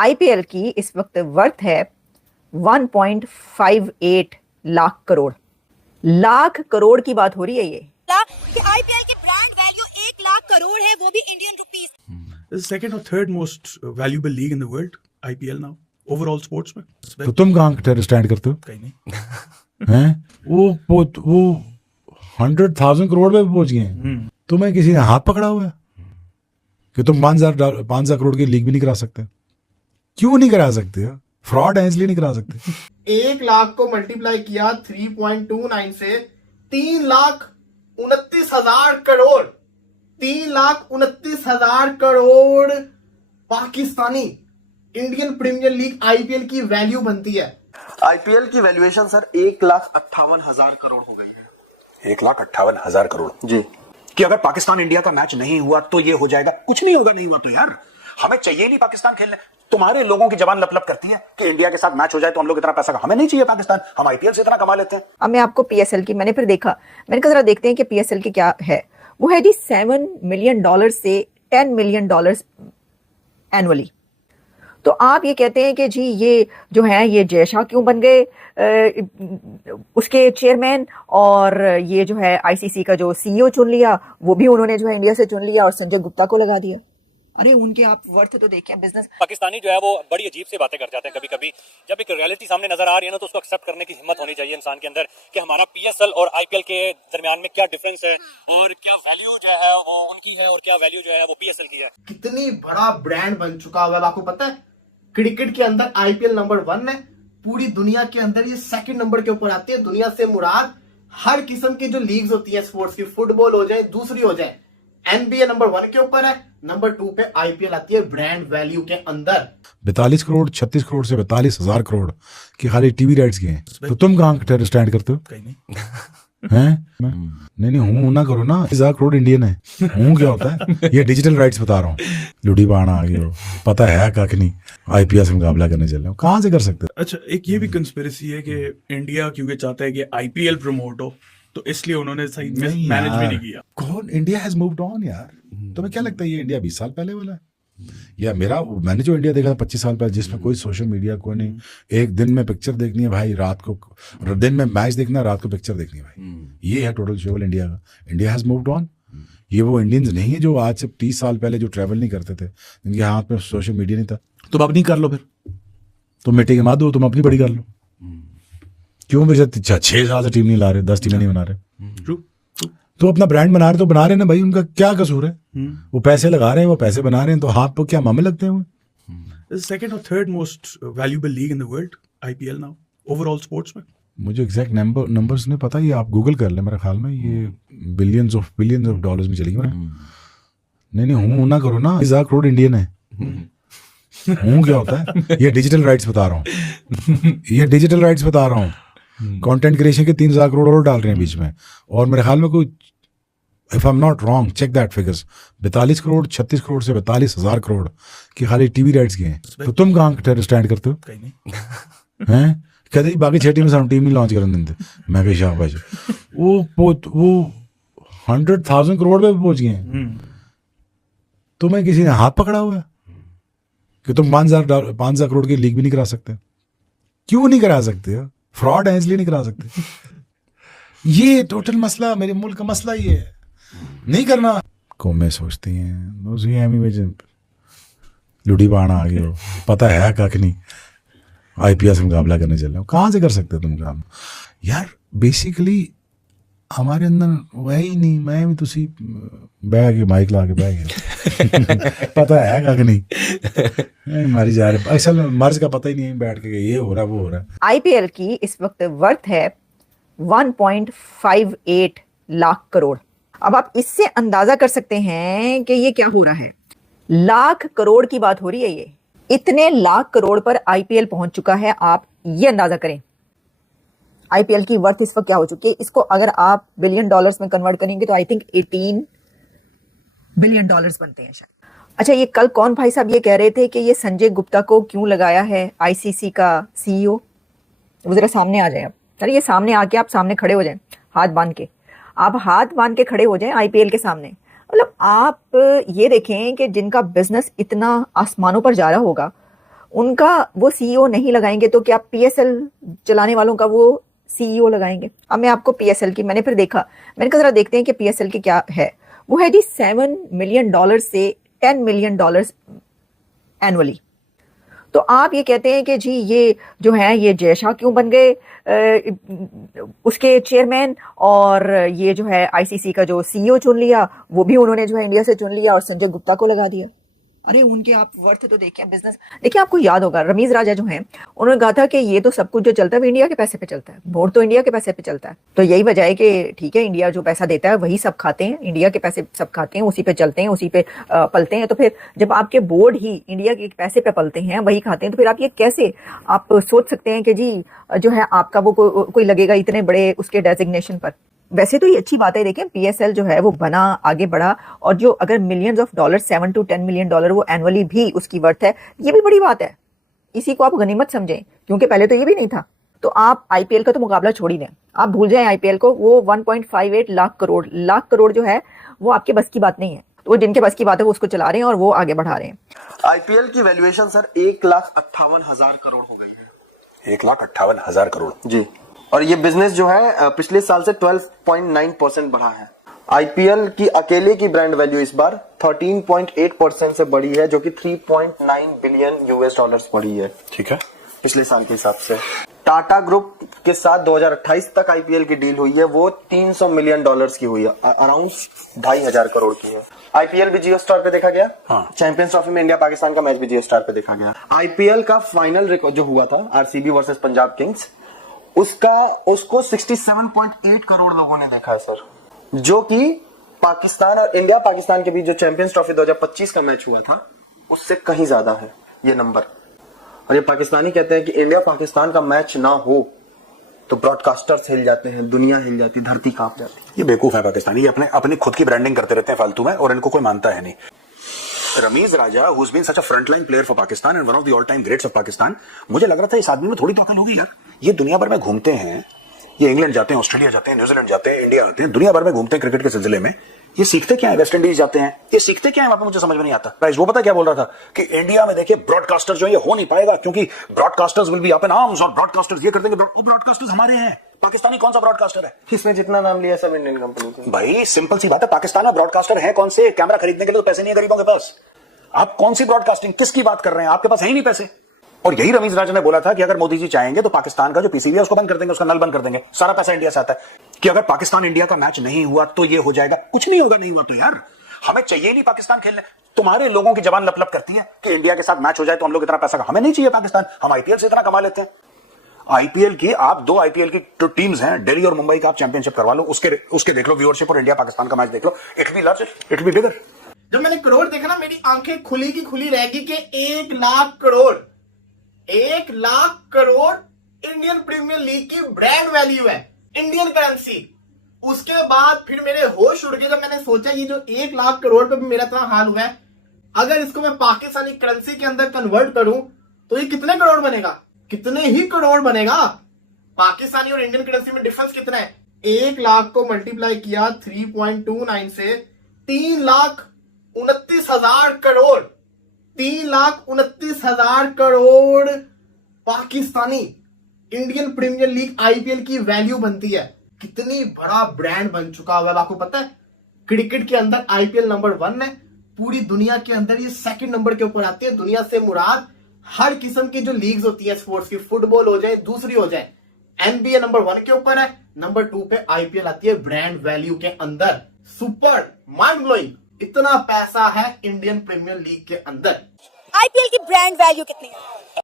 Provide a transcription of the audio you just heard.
IPL की इस वक्त वर्थ है 1.58 लाख करोड़। लाख करोड़ की बात हो रही है ये कि आईपीएल की ब्रांड वैल्यू 1 लाख करोड़ है, वो भी Indian rupees. This is the second or third most valuable league in the world, IPL now, overall sports में। तो तुम कहाँ स्टैंड करते हो? कहीं नहीं। हैं? वो 100,000 करोड़ पे पहुंच गए हैं। तुम्हें किसी ने हाथ पकड़ा हुआ है कि तुम 5,000 करोड़ की लीग भी नहीं करा सकते? क्यों नहीं करा सकते? फ्रॉड है इसलिए नहीं करा सकते। 1 लाख को मल्टीप्लाई किया 3.29 से 3,29,000 crore. 3,29,000 crore Pakistani Indian Premier League IPL की वैल्यू बनती है। आईपीएल की वैल्यूएशन सर 1,58,000 करोड़ हो गई है। 1,58,000 करोड़ जी। कि अगर पाकिस्तान इंडिया का मैच नहीं हुआ तो ये हो जाएगा। कुछ नहीं होगा, नहीं हुआ तो यार हमें चाहिए नहीं पाकिस्तान खेलने। तुम्हारे लोगों की जबान लप लप करती है कि इंडिया के साथ मैच हो जाए तो हम लोग इतना पैसा, हमें नहीं चाहिए पाकिस्तान, हम आईपीएल से इतना कमा लेते हैं। अब मैं आपको पीएसएल की मैंने फिर देखा, मैंने कहा जरा देखते हैं कि पीएसएल की क्या है। वो है जी $7 मिलियन से $10 मिलियन एनुअली। तो आप ये कहते हैं कि जी ये जो है ये जय शाह क्यों बन गए उसके चेयरमैन, और ये जो है आईसीसी का जो सीईओ चुन लिया वो भी उन्होंने जो है इंडिया से चुन लिया और संजय गुप्ता को लगा दिया। अरे उनके आप वर्थ तो देखें बिजनेस। पाकिस्तानी जो है वो बड़ी अजीब सी बातें कर जाते हैं कभी कभी। जब एक रियलिटी सामने नजर आ रही है ना तो उसको एक्सेप्ट करने की हिम्मत होनी चाहिए इंसान के अंदर कि हमारा पीएसएल और आईपीएल के दरमियान में क्या डिफरेंस है और क्या वैल्यू जो है वो उनकी है और क्या वैल्यू जो है वो पीएसएल की है। कितनी बड़ा ब्रांड बन चुका हुआ है आपको पता है? क्रिकेट के अंदर आईपीएल नंबर 1 है, पूरी दुनिया के अंदर ये सेकंड नंबर के ऊपर आती है। दुनिया से मुराद हर किस्म की जो लीग्स होती है स्पोर्ट्स की, फुटबॉल हो जाए दूसरी हो जाए, एनबीए नंबर 1 के ऊपर है, नंबर 2 पे आईपीएल आती है ब्रांड वैल्यू के अंदर। 42 करोड़ 36 करोड़ से 42,000 करोड़ की खाली टीवी राइट्स के हैं। तो तुम कहाँ स्टैंड करते हो? कहीं नहीं। हैं? नहीं हूं ना करो ना। 1,000 करोड़ इंडियन है। हूं क्या होता है? ये डिजिटल राइट्स बता रहा हूँ। लुडी बाणा आ गए हो, पता है कख नहीं। आईपीएल से मुकाबला करने चल रहे हो, कहाँ से कर सकते हो? अच्छा, एक ये भी कंस्पिरेसी है कि इंडिया क्योंकि चाहता है कि आईपीएल प्रमोट हो तो इसलिए उन्होंने सही मैनेज भी नहीं किया। कौन? इंडिया हैज मूव्ड ऑन यार। तुम्हें क्या लगता है ये इंडिया 20 साल पहले वाला है? या मैंने जो इंडिया देखा था 25 साल पहले, जिसमें कोई सोशल मीडिया कोई नहीं, एक दिन में पिक्चर देखनी है भाई, रात को दिन में मैच देखना, रात को पिक्चर देखनी है भाई। ये है टोटल शेवल इंडिया का। India has moved on. ये वो इंडियंस नहीं है जो आज से 30 साल पहले जो ट्रैवल नहीं करते थे, जिनके हाथ में सोशल मीडिया नहीं था। तुम अपनी कर लो, फिर तुम मिट्टी के मादो, तुम अपनी बड़ी कर लो। क्यों मेरे 6 साल से टीम नहीं ला रहे, 10 टीमें नहीं बना रहे? तो अपना ब्रांड बना रहे तो बना रहे ना भाई, उनका क्या कसूर है? वो पैसे लगा रहे हैं, वो पैसे बना रहे हैं, तो हाथ पर क्या मामले लगते हैं? This is the second or third most valuable league in the world, IPL now, overall sports में। मुझे एग्जैक्ट नंबर्स नहीं पता, ये आप गूगल कर ले। मेरे ख्याल में ये बिलियंस ऑफ डॉलर्स में चलेगी ना। नहीं हूं ना करो ना। 1,000 करोड़ इंडियन है। हूं क्या होता है? ये डिजिटल राइट्स बता रहा हूँ। ये डिजिटल राइट्स बता रहा हूँ। कंटेंट क्रिएशन के 3,000 करोड़ और डाल रहे हैं बीच में। और मेरे ख्याल में कोई, if I am not wrong, check that figures, 42 crore 36 crore से 42,000 करोड़ की खाली टीवी राइट्स के हैं। तो तुम कहाँ स्टैंड करते हो? कहीं नहीं। हैं? कहते बाकी 6 टीम में टीम नहीं लॉन्च करने देते। मैं कही शाबाश। वो 100,000 करोड़ पे पहुंच गए हैं। तुम्हें किसी ने हाथ पकड़ा हुआ है कि तुम 5,000 करोड़ की लीग भी नहीं करा सकते? क्यों नहीं करा सकते? फ्रॉड है इसलिए नहीं करा सकते। ये टोटल मसला, मेरे मुल्क का मसला ये है, नहीं करना। कौमें सोचती हैं लुडी बाणा आ गए हो, पता है कख नहीं। आईपीएल से मुकाबला करने चल रहे हो, कहाँ से कर सकते हो तुम काम? यार बेसिकली हमारे अंदर वही नहीं। मैं भी तुसी बह के माइक ला के बह गया। पता है कख नहीं, मारी जा रहे। असल मर्ज का पता ही नहीं बैठ के ये हो रहा वो हो रहा है। आईपीएल की इस वक्त वर्थ है 1.58 लाख करोड़। अब आप इससे अंदाजा कर सकते हैं कि ये क्या हो रहा है। लाख करोड़ की बात हो रही है ये। इतने लाख करोड़ पर आईपीएल पहुंच चुका है। आप ये अंदाजा करें आईपीएल की वर्थ इस वक्त क्या हो चुकी है। इसको अगर आप बिलियन डॉलर्स में कन्वर्ट करेंगे तो आई थिंक 18 बिलियन डॉलर्स बनते हैं शायद। अच्छा, ये कल कौन भाई साहब ये कह रहे थे कि ये संजय गुप्ता को क्यों लगाया है आईसीसी का सीईओ? वो जरा सामने आ जाए। आप चलिए ये सामने आके आप सामने खड़े हो जाएं, हाथ बांध के। आप हाथ बांध के खड़े हो जाएं आईपीएल के सामने। मतलब आप ये देखें कि जिनका बिजनेस इतना आसमानों पर जा रहा होगा उनका वो सीईओ नहीं लगाएंगे तो क्या पीएसएल चलाने वालों का वो सीईओ लगाएंगे? अब मैं आपको पीएसएल की मैंने फिर देखा, मैंने कहा जरा देखते हैं कि पीएसएल की क्या है। वो है जी $7 मिलियन से $10 मिलियन एनुअली। तो आप ये कहते हैं कि जी ये जो है ये जय शाह क्यों बन गए उसके चेयरमैन, और ये जो है आईसीसी का जो सीईओ चुन लिया वो भी उन्होंने जो है इंडिया से चुन लिया और संजय गुप्ता को लगा दिया। अरे उनके आप वर्थ तो देखिए, बिजनेस देखिए। आपको याद होगा रमीज राजा जो हैं उन्होंने कहा था कि ये तो सब कुछ जो चलता है वो इंडिया के पैसे पे चलता है, वोट तो इंडिया के पैसे पे चलता है। तो यही वजह है कि ठीक है इंडिया जो पैसा देता है वही सब खाते हैं, इंडिया के पैसे सब खाते हैं, उसी पे चलते हैं, उसी पे पलते हैं। तो फिर जब आपके बोर्ड ही इंडिया के पैसे पे पलते हैं, वही खाते हैं, तो फिर आप ये कैसे आप सोच सकते हैं कि जी जो है आपका वो कोई लगेगा इतने बड़े उसके डेजिग्नेशन पर। वैसे तो ये अच्छी बात है, देखें पीएसएल जो है वो बना, आगे बढ़ा, और जो अगर millions of dollar $7 to 10 million वो एनुअली भी उसकी वर्थ है, ये भी बड़ी बात है। इसी को आप गनीमत समझें, क्योंकि पहले तो ये भी नहीं था। तो आप आईपीएल का तो मुकाबला छोड़ ही दें, आप भूल जाएं आईपीएल को। वो 1.58 लाख करोड़ जो है वो आपके बस की बात नहीं है। तो वो जिनके बस की बात है वो उसको चला रहे हैं और वो आगे बढ़ा रहे हैं। आईपीएल की वैल्यूएशन सर 1,58,000 करोड़ हो गई है। 1,58,000 करोड़ जी, और ये बिजनेस जो है पिछले साल से 12.9% बढ़ा है। आईपीएल की अकेले की ब्रांड वैल्यू इस बार 13.8% से बढ़ी है, जो कि $3.9 बिलियन बढ़ी है। ठीक है, पिछले साल के हिसाब से। टाटा ग्रुप के साथ 2028 तक आईपीएल की डील हुई है, वो $300 मिलियन की हुई है, अराउंड 2,500 करोड़ की है। आईपीएल भी जियो स्टार पे देखा गया। हाँ। चैंपियंस ट्रॉफी में इंडिया पाकिस्तान का मैच भी जियो स्टार पे देखा गया। आईपीएल का फाइनल रिकॉर्ड जो हुआ था आरसीबी वर्सेस पंजाब किंग्स, उसको 67.8 करोड़ लोगों ने देखा है सर, जो कि पाकिस्तान और इंडिया पाकिस्तान के बीच जो चैंपियंस ट्रॉफी 2025 का मैच हुआ था उससे कहीं ज्यादा है ये नंबर। और ये पाकिस्तानी कहते हैं कि इंडिया पाकिस्तान का मैच ना हो तो ब्रॉडकास्टर्स हिल जाते हैं, दुनिया हिल जाती, धरती कांप जाती। ये बेवकूफ है पाकिस्तानी, ये अपनी खुद की ब्रांडिंग करते रहते हैं फालतू में, और इनको कोई मानता है नहीं। रमीज राजा, who has been such a frontline player for Pakistan and one of the all-time greats of Pakistan, मुझे लग रहा था इस आदमी में थोड़ी तो अकल होगी यार। ये दुनिया भर में घूमते हैं, ये इंग्लैंड जाते हैं, ऑस्ट्रेलिया जाते हैं, न्यूजीलैंड जाते हैं, इंडिया आते हैं, दुनिया भर में घूमते हैं क्रिकेट के सिलसिले में। ये सीखते क्या है? वेस्ट इंडीज जाते हैं, ये सीखते क्या है वहां पे? मुझे समझ में नहीं आता। राइस वो पता क्या बोल रहा था कि इंडिया में देखिए ब्रॉडकास्टर जो ये हो नहीं पाएगा, क्योंकि broadcasters will be up in arms और ब्रॉडकास्टर्स ये कर देंगे। ब्रॉडकास्टर्स हमारे हैं, पाकिस्तानी कौन सा ब्रॉडकास्टर है? किसने जितना नाम लिया सब इंडियन कंपनी के। भाई सिंपल सी बात है, पाकिस्तान में ब्रॉडकास्टर है कौन से? कैमरा खरीदने के लिए तो पैसे नहीं है गरीबों के पास। आप कौन सी ब्रॉडकास्टिंग, किसकी बात कर रहे हैं? आपके पास है ही नहीं पैसे। और यही रमीज राजा ने बोला था कि अगर मोदी जी चाहेंगे तो पाकिस्तान का जो पीसीबी है उसको बंद कर देंगे, उसका नल बंद कर देंगे, सारा पैसा इंडिया से आता है। कि अगर पाकिस्तान इंडिया का मैच नहीं हुआ तो ये हो जाएगा, कुछ नहीं होगा। नहीं हुआ तो यार हमें चाहिए नहीं पाकिस्तान खेलने। तुम्हारे लोगों की जबान लप करती है कि इंडिया के साथ मैच हो जाए तो हम लोग इतना पैसा, हमें नहीं चाहिए पाकिस्तान, हम आईपीएल से इतना कमा लेते हैं। आईपीएल की आप 2 आईपीएल की टीम्स हैं, दिल्ली और मुंबई का, आप चैंपियनशिप करवा लो, उसके देख लो व्यूअरशिप, और इंडिया पाकिस्तान का मैच देख लो, it be large, it be bigger. जब मैंने करोड़ देखा ना, मेरी आंखें खुली की खुली रह गई कि 1 lakh crore, 1 lakh crore Indian Premier League की ब्रांड वैल्यू है, इंडियन करेंसी। उसके बाद फिर मेरे होश उड़ गए जब मैंने सोचा ये जो 1 लाख करोड़ पे भी मेरा इतना हाल हुआ है, अगर इसको मैं पाकिस्तानी करेंसी के अंदर कन्वर्ट करूं तो ये कितने करोड़ बनेगा? कितने ही करोड़ बनेगा। पाकिस्तानी और इंडियन करेंसी में डिफरेंस कितना है? 1 लाख को मल्टीप्लाई किया 3.29 से 3,29,000 crore, 3,29,000 crore Pakistani Indian Premier League IPL की वैल्यू बनती है। कितनी बड़ा ब्रांड बन चुका हुआ है आपको पता है? क्रिकेट के अंदर आईपीएल नंबर 1 है, पूरी दुनिया के अंदर ये 2nd नंबर के ऊपर आती है। दुनिया से मुराद हर किस्म की जो लीग्स होती है स्पोर्ट्स की, फुटबॉल हो जाए, दूसरी हो जाए, एनबीए नंबर 1 के ऊपर है, नंबर 2 पे आईपीएल आती है ब्रांड वैल्यू के अंदर। सुपर, माइंड ब्लोइंग, इतना पैसा है इंडियन प्रीमियर लीग के अंदर। आईपीएल की ब्रांड वैल्यू कितनी है?